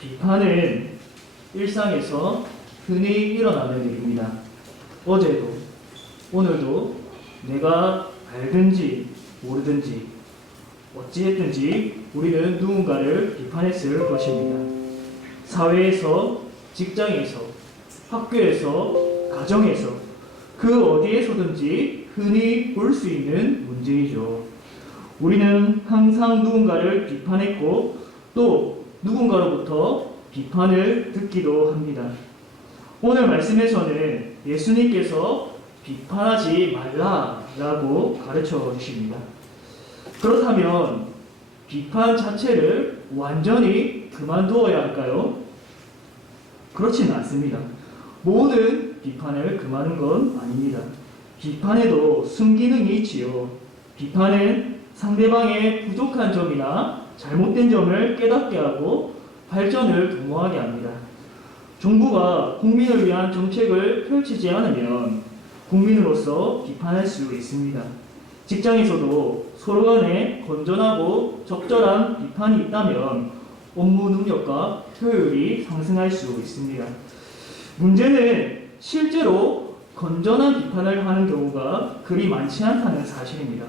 비판은 일상에서 흔히 일어나는 일입니다. 어제도 오늘도 내가 알든지 모르든지 어찌했든지 우리는 누군가를 비판했을 것입니다. 사회에서, 직장에서, 학교에서, 가정에서 그 어디에서든지 흔히 볼 수 있는 문제이죠. 우리는 항상 누군가를 비판했고 또 누군가로부터 비판을 듣기도 합니다. 오늘 말씀에서는 예수님께서 비판하지 말라라고 가르쳐 주십니다. 그렇다면 비판 자체를 완전히 그만두어야 할까요? 그렇지는 않습니다. 모든 비판을 금하는 건 아닙니다. 비판에도 순기능이 있지요. 비판은 상대방의 부족한 점이나 잘못된 점을 깨닫게 하고 발전을 도모하게 합니다. 정부가 국민을 위한 정책을 펼치지 않으면 국민으로서 비판할 수 있습니다. 직장에서도 서로 간에 건전하고 적절한 비판이 있다면 업무 능력과 효율이 상승할 수 있습니다. 문제는 실제로 건전한 비판을 하는 경우가 그리 많지 않다는 사실입니다.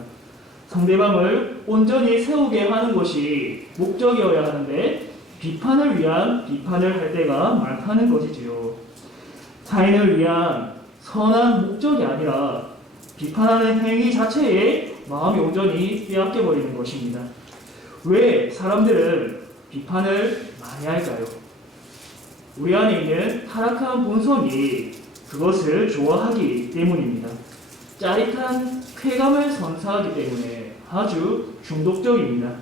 상대방을 온전히 세우게 하는 것이 목적이어야 하는데 비판을 위한 비판을 할 때가 많다는 것이지요. 타인을 위한 선한 목적이 아니라 비판하는 행위 자체에 마음이 온전히 빼앗겨버리는 것입니다. 왜 사람들은 비판을 많이 할까요? 우리 안에 있는 타락한 본성이 그것을 좋아하기 때문입니다. 짜릿한 쾌감을 선사하기 때문에 아주 중독적입니다.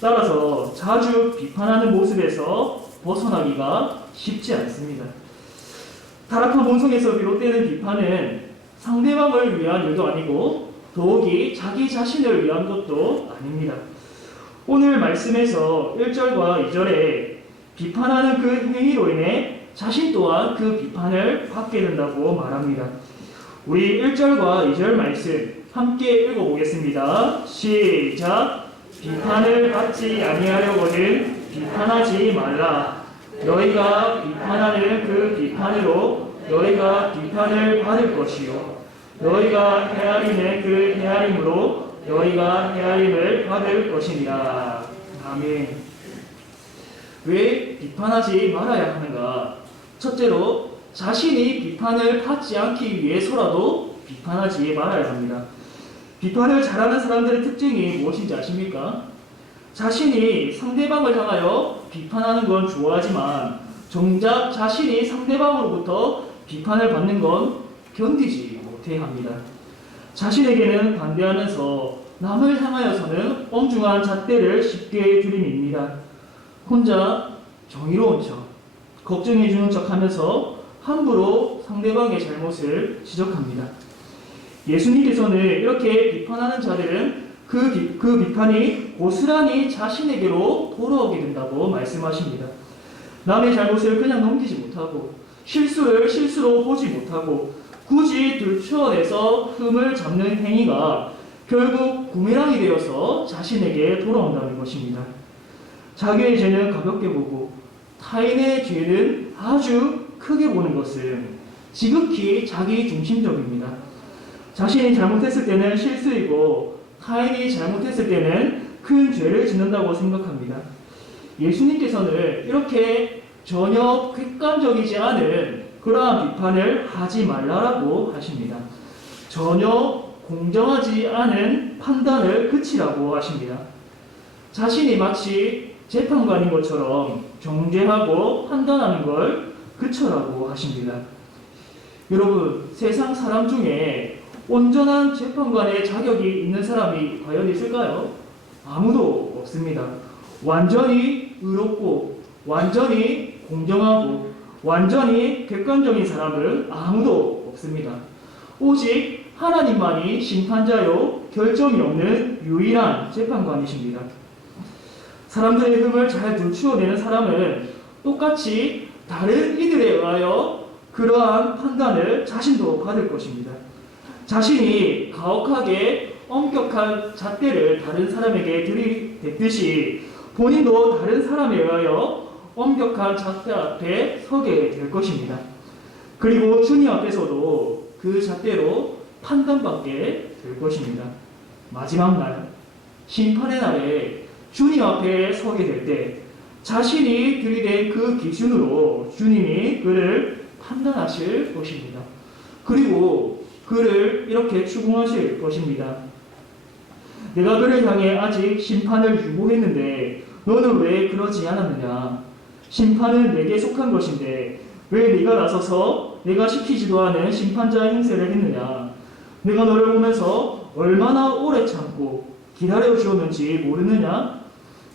따라서 자주 비판하는 모습에서 벗어나기가 쉽지 않습니다. 타락한 본성에서 비롯되는 비판은 상대방을 위한 일도 아니고 더욱이 자기 자신을 위한 것도 아닙니다. 오늘 말씀에서 1절과 2절에 비판하는 그 행위로 인해 자신 또한 그 비판을 받게 된다고 말합니다. 우리 1절과 2절 말씀 함께 읽어보겠습니다. 시작! 비판을 받지 아니하려거든 비판하지 말라. 너희가 비판하는 그 비판으로 너희가 비판을 받을 것이요 너희가 헤아리는 그 헤아림으로 너희가 헤아림을 받을 것이니라. 아멘. 왜 비판하지 말아야 하는가? 첫째로 자신이 비판을 받지 않기 위해서라도 비판하지 말아야 합니다. 비판을 잘하는 사람들의 특징이 무엇인지 아십니까? 자신이 상대방을 향하여 비판하는 건 좋아하지만 정작 자신이 상대방으로부터 비판을 받는 건 견디지 못해 합니다. 자신에게는 반대하면서 남을 향하여서는 엄중한 잣대를 쉽게 들이밉니다. 혼자 정의로운 척, 걱정해주는 척 하면서 함부로 상대방의 잘못을 지적합니다. 예수님께서는 이렇게 비판하는 자들은 그 비판이 고스란히 자신에게로 돌아오게 된다고 말씀하십니다. 남의 잘못을 그냥 넘기지 못하고 실수를 실수로 보지 못하고 굳이 들추어내서 흠을 잡는 행위가 결국 구매랑이 되어서 자신에게 돌아온다는 것입니다. 자기의 죄는 가볍게 보고 타인의 죄는 아주 크게 보는 것은 지극히 자기 중심적입니다. 자신이 잘못했을 때는 실수이고 타인이 잘못했을 때는 큰 죄를 짓는다고 생각합니다. 예수님께서는 이렇게 전혀 객관적이지 않은 그러한 비판을 하지 말라라고 하십니다. 전혀 공정하지 않은 판단을 그치라고 하십니다. 자신이 마치 재판관인 것처럼 정죄하고 판단하는 걸 그쳐라고 하십니다. 여러분, 세상 사람 중에 온전한 재판관의 자격이 있는 사람이 과연 있을까요? 아무도 없습니다. 완전히 의롭고 완전히 공정하고 완전히 객관적인 사람은 아무도 없습니다. 오직 하나님만이 심판자요 결정이 없는 유일한 재판관이십니다. 사람들의 흠을 잘 들추어내는 사람은 똑같이 다른 이들에 의하여 그러한 판단을 자신도 받을 것입니다. 자신이 가혹하게 엄격한 잣대를 다른 사람에게 들이댔듯이 본인도 다른 사람에 의하여 엄격한 잣대 앞에 서게 될 것입니다. 그리고 주님 앞에서도 그 잣대로 판단받게 될 것입니다. 마지막 날, 심판의 날에 주님 앞에 서게 될 때 자신이 들이댄 그 기준으로 주님이 그를 판단하실 것입니다. 그리고 그를 이렇게 추궁하실 것입니다. 내가 그를 향해 아직 심판을 유보했는데 너는 왜 그러지 않았느냐? 심판은 내게 속한 것인데 왜 네가 나서서 내가 시키지도 않은 심판자의 행세를 했느냐? 내가 너를 보면서 얼마나 오래 참고 기다려 주었는지 모르느냐?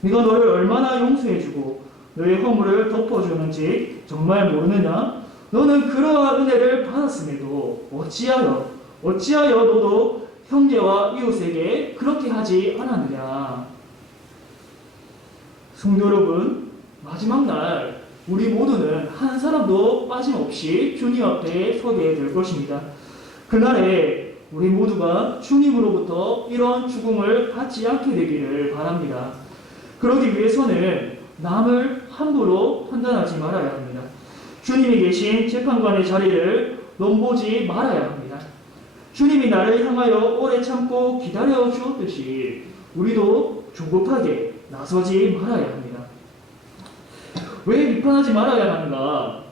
네가 너를 얼마나 용서해주고 너의 허물을 덮어주는지 정말 모르느냐? 너는 그러한 은혜를 받았음에도 어찌하여 너도 형제와 이웃에게 그렇게 하지 않았느냐? 성도 여러분, 마지막 날 우리 모두는 한 사람도 빠짐없이 주님 앞에 서게 될 것입니다. 그날에 우리 모두가 주님으로부터 이런 죽음을 받지 않게 되기를 바랍니다. 그러기 위해서는 남을 함부로 판단하지 말아야 합니다. 주님이 계신 재판관의 자리를 넘보지 말아야 합니다. 주님이 나를 향하여 오래 참고 기다려 주었듯이 우리도 조급하게 나서지 말아야 합니다. 왜 비판하지 말아야 하는가?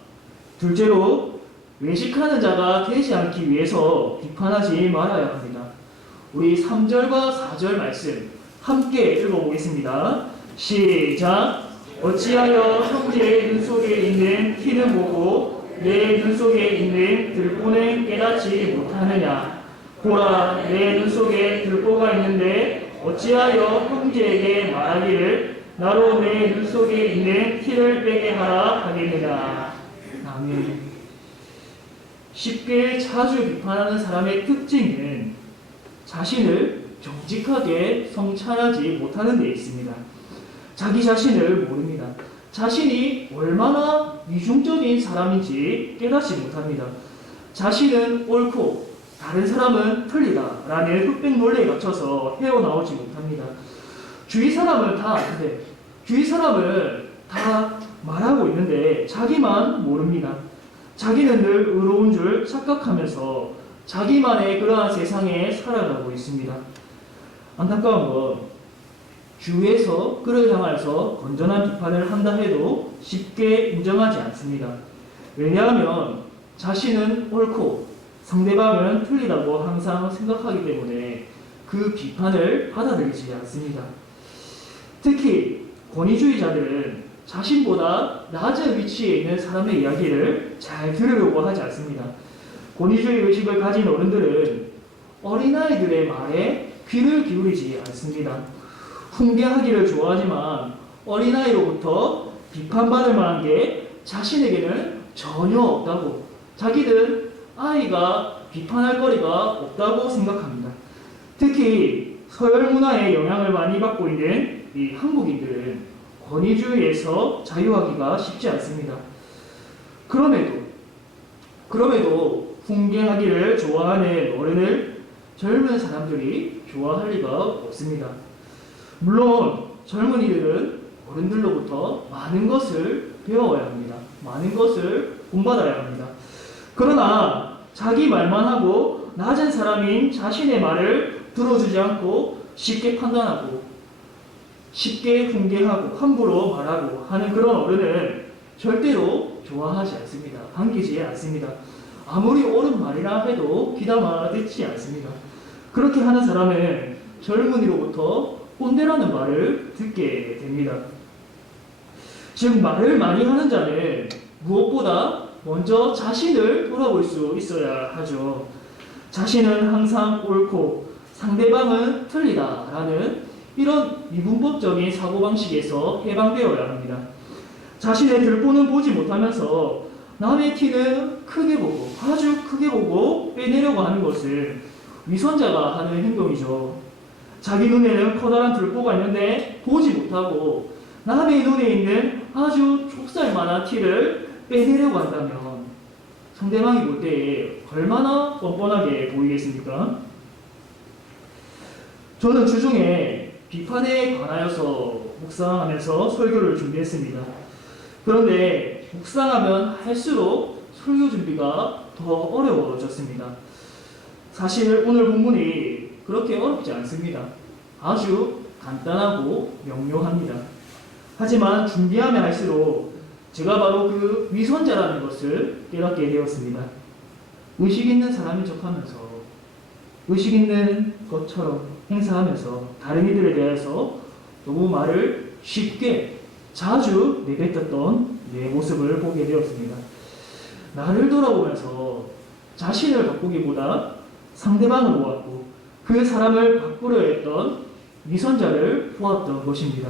둘째로, 외식하는 자가 되지 않기 위해서 비판하지 말아야 합니다. 우리 3절과 4절 말씀 함께 읽어보겠습니다. 시작! 어찌하여 형제의 눈 속에 있는 티는 보고 내 눈 속에 있는 들보는 깨닫지 못하느냐? 보라, 내 눈 속에 들보가 있는데 어찌하여 형제에게 말하기를 나로 내 눈 속에 있는 티를 빼게 하라 하겠느냐? 아멘. 쉽게 자주 비판하는 사람의 특징은 자신을 정직하게 성찰하지 못하는 데 있습니다. 자기 자신을 모릅니다. 자신이 얼마나 이중적인 사람인지 깨닫지 못합니다. 자신은 옳고 다른 사람은 틀리다 라는 흑백 논리에 갇혀서 헤어나오지 못합니다. 주위 사람은 다 아는데 주위 사람은 다 말하고 있는데 자기만 모릅니다. 자기는 늘 의로운 줄 착각하면서 자기만의 그러한 세상에 살아가고 있습니다. 안타까운 건 주위에서 그를 향하여서 건전한 비판을 한다 해도 쉽게 인정하지 않습니다. 왜냐하면 자신은 옳고 상대방은 틀리다고 항상 생각하기 때문에 그 비판을 받아들이지 않습니다. 특히 권위주의자들은 자신보다 낮은 위치에 있는 사람의 이야기를 잘 들으려고 하지 않습니다. 권위주의 의식을 가진 어른들은 어린아이들의 말에 귀를 기울이지 않습니다. 훈계하기를 좋아하지만 어린아이로부터 비판받을 만한 게 자신에게는 전혀 없다고, 자기는 아이가 비판할 거리가 없다고 생각합니다. 특히 서열 문화의 영향을 많이 받고 있는 이 한국인들은 권위주의에서 자유하기가 쉽지 않습니다. 그럼에도 훈계하기를 좋아하는 어른을 젊은 사람들이 좋아할 리가 없습니다. 물론 젊은이들은 어른들로부터 많은 것을 배워야 합니다. 많은 것을 본받아야 합니다. 그러나 자기 말만 하고 낮은 사람인 자신의 말을 들어주지 않고 쉽게 판단하고 쉽게 훈계하고 함부로 말하고 하는 그런 어른은 절대로 좋아하지 않습니다. 반기지 않습니다. 아무리 옳은 말이라 해도 귀담아 듣지 않습니다. 그렇게 하는 사람은 젊은이로부터 꼰대라는 말을 듣게 됩니다. 즉 말을 많이 하는 자는 무엇보다 먼저 자신을 돌아볼 수 있어야 하죠. 자신은 항상 옳고 상대방은 틀리다라는 이런 미분법적인 사고방식에서 해방되어야 합니다. 자신의 들보는 보지 못하면서 남의 티는 크게 보고 아주 크게 보고 빼내려고 하는 것은 위선자가 하는 행동이죠. 자기 눈에는 커다란 들보가 있는데 보지 못하고 남의 눈에 있는 아주 좁쌀만한 티를 빼내려고 한다면 상대방이 볼 때에 얼마나 뻔뻔하게 보이겠습니까? 저는 주중에 비판에 관하여서 묵상하면서 설교를 준비했습니다. 그런데 묵상하면 할수록 설교 준비가 더 어려워졌습니다. 사실 오늘 본문이 그렇게 어렵지 않습니다. 아주 간단하고 명료합니다. 하지만 준비하면 할수록 제가 바로 그 위선자라는 것을 깨닫게 되었습니다. 의식 있는 사람인 척하면서 의식 있는 것처럼 행사하면서 다른 이들에 대해서 너무 말을 쉽게 자주 내뱉었던 내 모습을 보게 되었습니다. 나를 돌아보면서 자신을 바꾸기보다 상대방을 보았고 그 사람을 바꾸려 했던 위선자를 보았던 것입니다.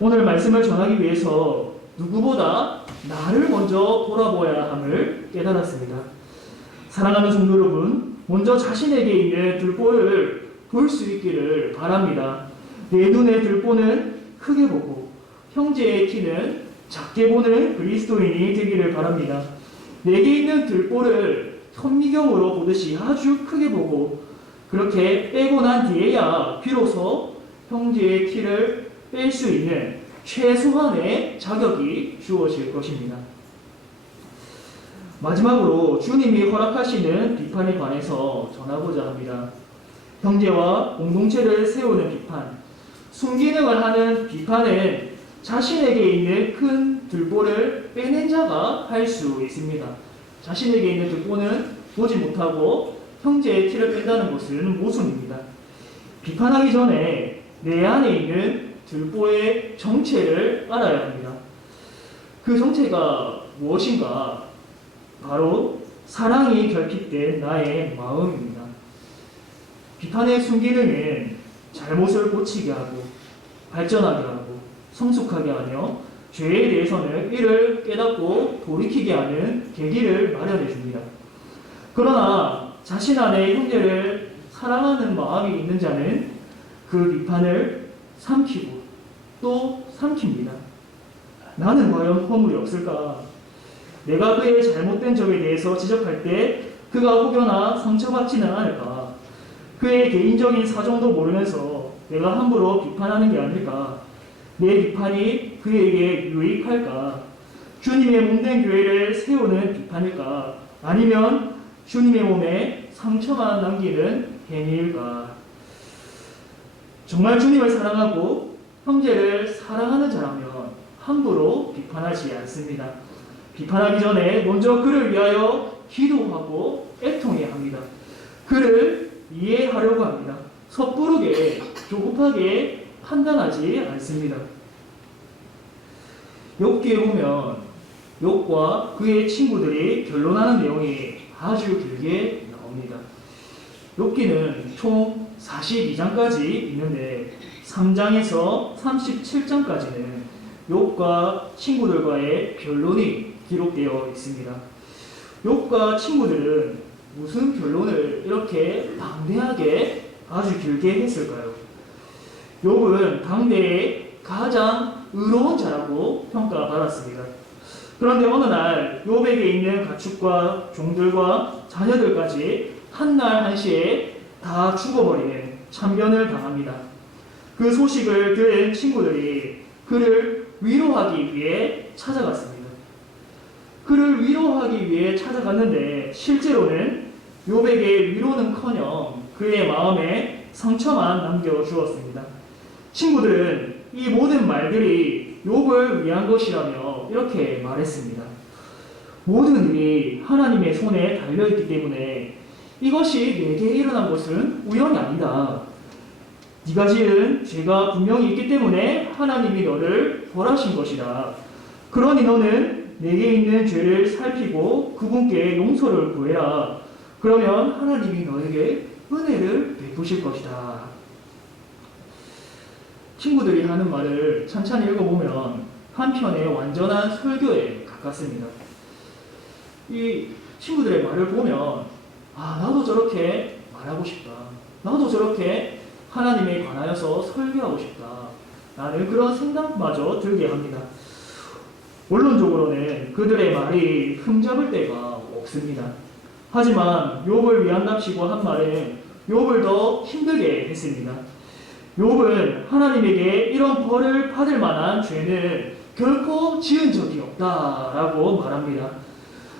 오늘 말씀을 전하기 위해서 누구보다 나를 먼저 돌아보아야 함을 깨달았습니다. 사랑하는 성도 여러분, 먼저 자신에게 있는 들보를 볼 수 있기를 바랍니다. 내 눈의 들보는 크게 보고 형제의 키는 작게 보는 그리스도인이 되기를 바랍니다. 내게 있는 들보를 현미경으로 보듯이 아주 크게 보고 그렇게 빼고 난 뒤에야 비로소 형제의 키를 뺄 수 있는 최소한의 자격이 주어질 것입니다. 마지막으로 주님이 허락하시는 비판에 관해서 전하고자 합니다. 형제와 공동체를 세우는 비판, 순기능을 하는 비판은 자신에게 있는 큰 들보를 빼낸 자가 할 수 있습니다. 자신에게 있는 들보는 보지 못하고 형제의 티를 뺀다는 것은 모순입니다. 비판하기 전에 내 안에 있는 들보의 정체를 알아야 합니다. 그 정체가 무엇인가? 바로 사랑이 결핍된 나의 마음입니다. 비판의 순기능은 잘못을 고치게 하고 발전하게 하고 성숙하게 하며 죄에 대해서는 이를 깨닫고 돌이키게 하는 계기를 마련해 줍니다. 그러나 자신 안에 형제를 사랑하는 마음이 있는 자는 그 비판을 삼키고 또 삼킵니다. 나는 과연 허물이 없을까? 내가 그의 잘못된 점에 대해서 지적할 때 그가 혹여나 상처받지는 않을까? 그의 개인적인 사정도 모르면서 내가 함부로 비판하는 게 아닐까? 내 비판이 그에게 유익할까? 주님의 몸된 교회를 세우는 비판일까? 아니면 주님의 몸에 상처만 남기는 행위일까? 정말 주님을 사랑하고 형제를 사랑하는 자라면 함부로 비판하지 않습니다. 비판하기 전에 먼저 그를 위하여 기도하고 애통해야 합니다. 그를 이해하려고 합니다. 섣부르게 조급하게 판단하지 않습니다. 욥기에 보면 욥과 그의 친구들이 결론하는 내용이 아주 길게 나옵니다. 욥기는 총 42장까지 있는데 3장에서 37장까지는 욥과 친구들과의 변론이 기록되어 있습니다. 욥과 친구들은 무슨 변론을 이렇게 방대하게 아주 길게 했을까요? 욥은 당대의 가장 의로운 자라고 평가받았습니다. 그런데 어느 날 욥에게 있는 가축과 종들과 자녀들까지 한날 한시에 다 죽어버리는 참변을 당합니다. 그 소식을 들은 친구들이 그를 위로하기 위해 찾아갔습니다. 그를 위로하기 위해 찾아갔는데 실제로는 욥에게 위로는커녕 그의 마음에 상처만 남겨주었습니다. 친구들은 이 모든 말들이 욥을 위한 것이라며 이렇게 말했습니다. 모든 일이 하나님의 손에 달려있기 때문에 이것이 내게 일어난 것은 우연이 아니다. 네가 지은 죄가 분명히 있기 때문에 하나님이 너를 벌하신 것이다. 그러니 너는 내게 있는 죄를 살피고 그분께 용서를 구해라. 그러면 하나님이 너에게 은혜를 베푸실 것이다. 친구들이 하는 말을 찬찬히 읽어보면 한편의 완전한 설교에 가깝습니다. 이 친구들의 말을 보면 나도 저렇게 말하고 싶다. 나도 저렇게 하나님에 관하여서 설교하고 싶다. 라는 그런 생각마저 들게 합니다. 원론적으로는 그들의 말이 흠잡을 데가 없습니다. 하지만 욥을 위한답시고 한 말은 욥을 더 힘들게 했습니다. 욥은 하나님에게 이런 벌을 받을 만한 죄는 결코 지은 적이 없다라고 말합니다.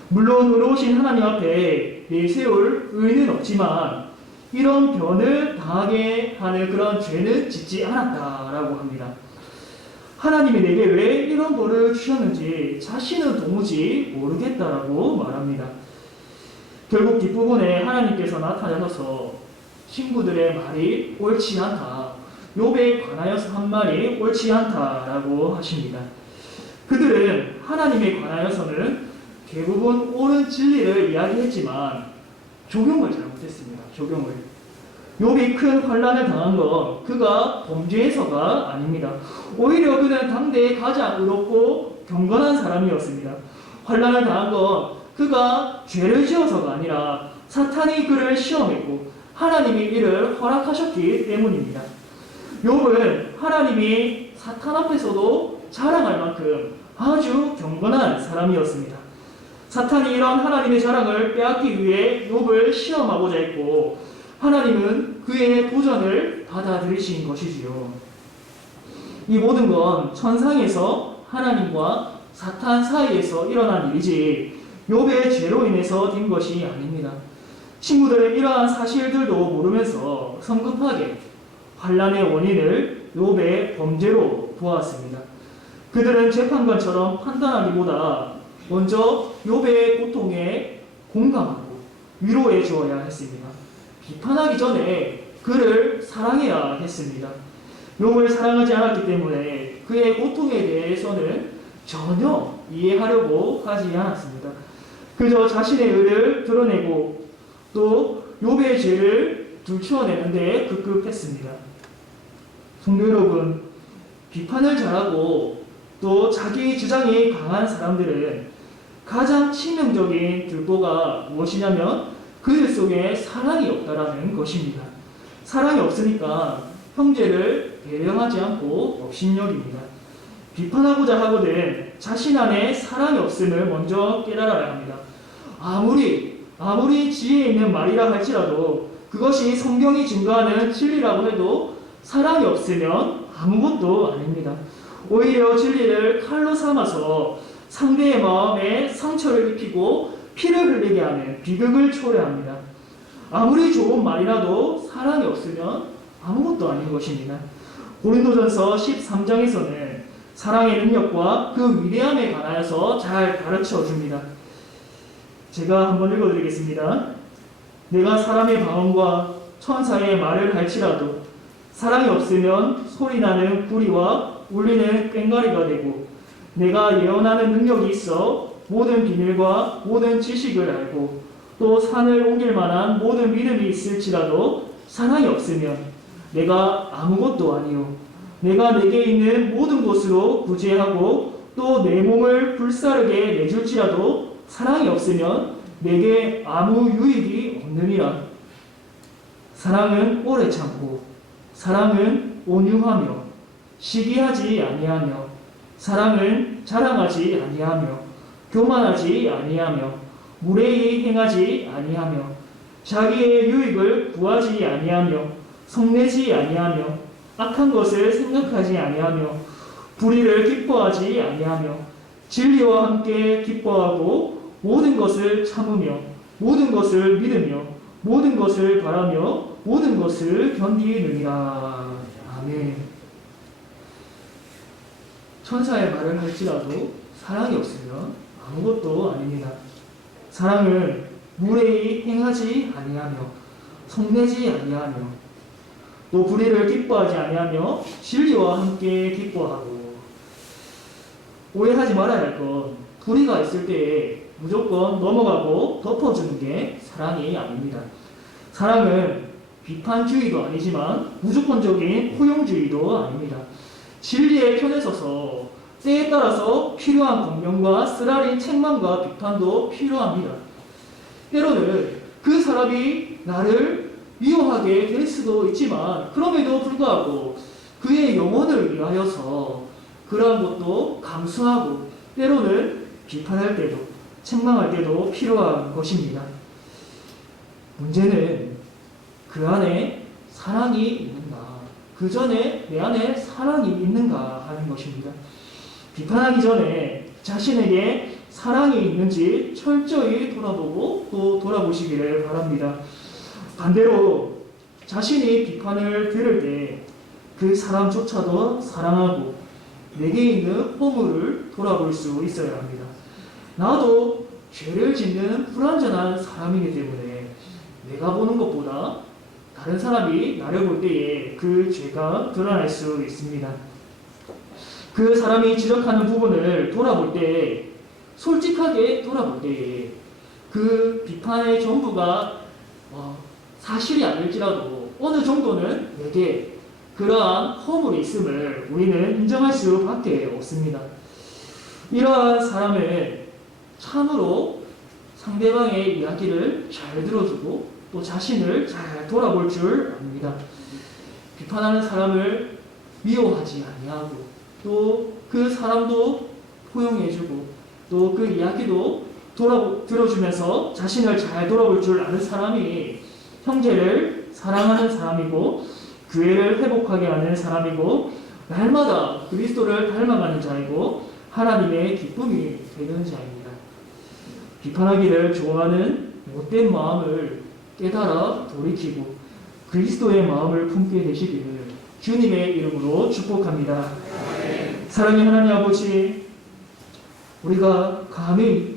물론 의로우신 하나님 앞에 내세울 의는 없지만 이런 변을 당하게 하는 그런 죄는 짓지 않았다라고 합니다. 하나님이 내게 왜 이런 벌을 주셨는지 자신은 도무지 모르겠다라고 말합니다. 결국 뒷부분에 하나님께서 나타나셔서 친구들의 말이 옳지 않다, 욥에 관하여서 한 말이 옳지 않다라고 하십니다. 그들은 하나님에 관하여서는 대부분 옳은 진리를 이야기했지만 적용을 잘못했습니다. 적용을. 욥이 큰 환난을 당한 건 그가 범죄해서가 아닙니다. 오히려 그는 당대에 가장 의롭고 경건한 사람이었습니다. 환난을 당한 건 그가 죄를 지어서가 아니라 사탄이 그를 시험했고 하나님이 이를 허락하셨기 때문입니다. 욥은 하나님이 사탄 앞에서도 자랑할 만큼 아주 경건한 사람이었습니다. 사탄이 이런 하나님의 자랑을 빼앗기 위해 욥을 시험하고자 했고 하나님은 그의 도전을 받아들이신 것이지요. 이 모든 건 천상에서 하나님과 사탄 사이에서 일어난 일이지 욥의 죄로 인해서 된 것이 아닙니다. 친구들은 이러한 사실들도 모르면서 성급하게 환난의 원인을 욥의 범죄로 보았습니다. 그들은 재판관처럼 판단하기보다 먼저 욥의 고통에 공감하고 위로해 주어야 했습니다. 비판하기 전에 그를 사랑해야 했습니다. 욥을 사랑하지 않았기 때문에 그의 고통에 대해서는 전혀 이해하려고 하지 않았습니다. 그저 자신의 의를 드러내고 또 욥의 죄를 들추어내는 데 급급했습니다. 성도 여러분, 비판을 잘하고 또 자기 주장이 강한 사람들은 가장 치명적인 들보가 무엇이냐면 그들 속에 사랑이 없다라는 것입니다. 사랑이 없으니까 형제를 배려하지 않고 업신여깁니다. 비판하고자 하거든 자신 안에 사랑이 없음을 먼저 깨달아야 합니다. 아무리 지혜 있는 말이라 할지라도 그것이 성경이 증거하는 진리라고 해도 사랑이 없으면 아무것도 아닙니다. 오히려 진리를 칼로 삼아서 상대의 마음에 상처를 입히고 피를 흘리게 하는 비극을 초래합니다. 아무리 좋은 말이라도 사랑이 없으면 아무것도 아닌 것입니다. 고린도전서 13장에서는 사랑의 능력과 그 위대함에 관하여서 잘 가르쳐 줍니다. 제가 한번 읽어드리겠습니다. 내가 사람의 방언과 천사의 말을 할지라도 사랑이 없으면 소리나는 구리와 울리는 꽹과리가 되고 내가 예언하는 능력이 있어 모든 비밀과 모든 지식을 알고 또 산을 옮길 만한 모든 믿음이 있을지라도 사랑이 없으면 내가 아무것도 아니요 내가 내게 있는 모든 곳으로 구제하고 또 내 몸을 불사르게 내줄지라도 사랑이 없으면 내게 아무 유익이 없느니라. 사랑은 오래 참고 사랑은 온유하며 시기하지 아니하며 사랑은 자랑하지 아니하며 교만하지 아니하며 무례히 행하지 아니하며 자기의 유익을 구하지 아니하며 성내지 아니하며 악한 것을 생각하지 아니하며 불의를 기뻐하지 아니하며 진리와 함께 기뻐하고 모든 것을 참으며 모든 것을 믿으며 모든 것을 바라며 모든 것을 견디느니라. 아멘. 천사의 말을 할지라도 사랑이 없으면 아무것도 아닙니다. 사랑은 무례히 행하지 아니하며 성내지 아니하며 또 불의를 기뻐하지 아니하며 진리와 함께 기뻐하고. 오해하지 말아야 할 건 불의가 있을 때에 무조건 넘어가고 덮어주는 게 사랑이 아닙니다. 사랑은 비판주의도 아니지만 무조건적인 포용주의도 아닙니다. 진리의 편에 서서 때에 따라서 필요한 공경과 쓰라린 책망과 비판도 필요합니다. 때로는 그 사람이 나를 미워하게 될 수도 있지만 그럼에도 불구하고 그의 영혼을 위하여서 그러한 것도 감수하고 때로는 비판할 때도 책망할 때도 필요한 것입니다. 문제는 그 안에 사랑이 있는가, 그 전에 내 안에 사랑이 있는가 하는 것입니다. 비판하기 전에 자신에게 사랑이 있는지 철저히 돌아보고 또 돌아보시기를 바랍니다. 반대로 자신이 비판을 들을 때 그 사람조차도 사랑하고 내게 있는 허물을 돌아볼 수 있어야 합니다. 나도 죄를 짓는 불완전한 사람이기 때문에 내가 보는 것보다 다른 사람이 나를 볼 때에 그 죄가 드러날 수 있습니다. 그 사람이 지적하는 부분을 돌아볼 때, 솔직하게 돌아볼 때에 그 비판의 전부가 사실이 아닐지라도 어느 정도는 내게 그러한 허물이 있음을 우리는 인정할 수밖에 없습니다. 이러한 사람은 참으로 상대방의 이야기를 잘 들어주고 또 자신을 잘 돌아볼 줄 압니다. 비판하는 사람을 미워하지 아니하고 또 그 사람도 포용해주고 또 그 이야기도 들어주면서 자신을 잘 돌아볼 줄 아는 사람이 형제를 사랑하는 사람이고 교회를 회복하게 하는 사람이고 날마다 그리스도를 닮아가는 자이고 하나님의 기쁨이 되는 자입니다. 비판하기를 좋아하는 못된 마음을 깨달아 돌이키고 그리스도의 마음을 품게 되시기를 주님의 이름으로 축복합니다. 사랑의 하나님 아버지, 우리가 감히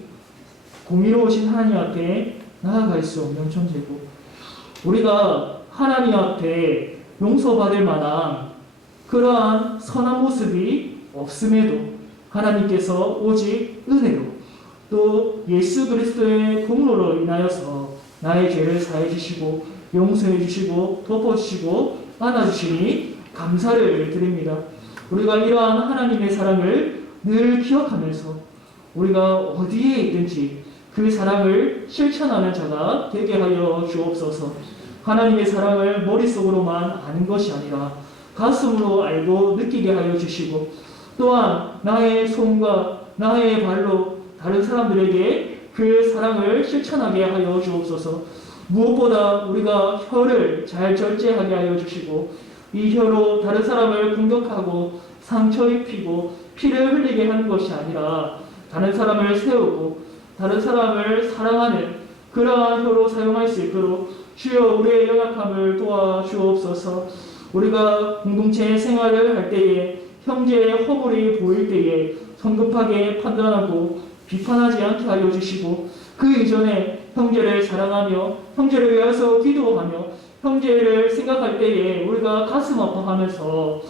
공의로우신 하나님 앞에 나아갈 수 없는 존재고 우리가 하나님 앞에 용서받을 만한 그러한 선한 모습이 없음에도 하나님께서 오직 은혜로 또 예수 그리스도의 공로로 인하여서 나의 죄를 사해 주시고 용서해 주시고 덮어주시고 안아주시니 감사를 드립니다. 우리가 이러한 하나님의 사랑을 늘 기억하면서 우리가 어디에 있든지 그 사랑을 실천하는 자가 되게 하여 주옵소서. 하나님의 사랑을 머릿속으로만 아는 것이 아니라 가슴으로 알고 느끼게 하여 주시고 또한 나의 손과 나의 발로 다른 사람들에게 그 사랑을 실천하게 하여 주옵소서. 무엇보다 우리가 혀를 잘 절제하게 하여 주시고 이 혀로 다른 사람을 공격하고 상처 입히고 피를 흘리게 하는 것이 아니라 다른 사람을 세우고 다른 사람을 사랑하는 그러한 혀로 사용할 수 있도록 주여 우리의 연약함을 도와주옵소서. 우리가 공동체 생활을 할 때에 형제의 허물이 보일 때에 성급하게 판단하고 비판하지 않게 하여 주시고 그 이전에 형제를 사랑하며 형제를 위해서 기도하며 형제를 생각할 때에 우리가 가슴 아파하면서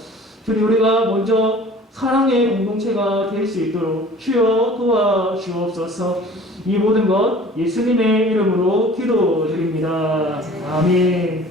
주님 우리가 먼저 사랑의 공동체가 될 수 있도록 주여 도와주옵소서. 이 모든 것 예수님의 이름으로 기도드립니다. 아멘.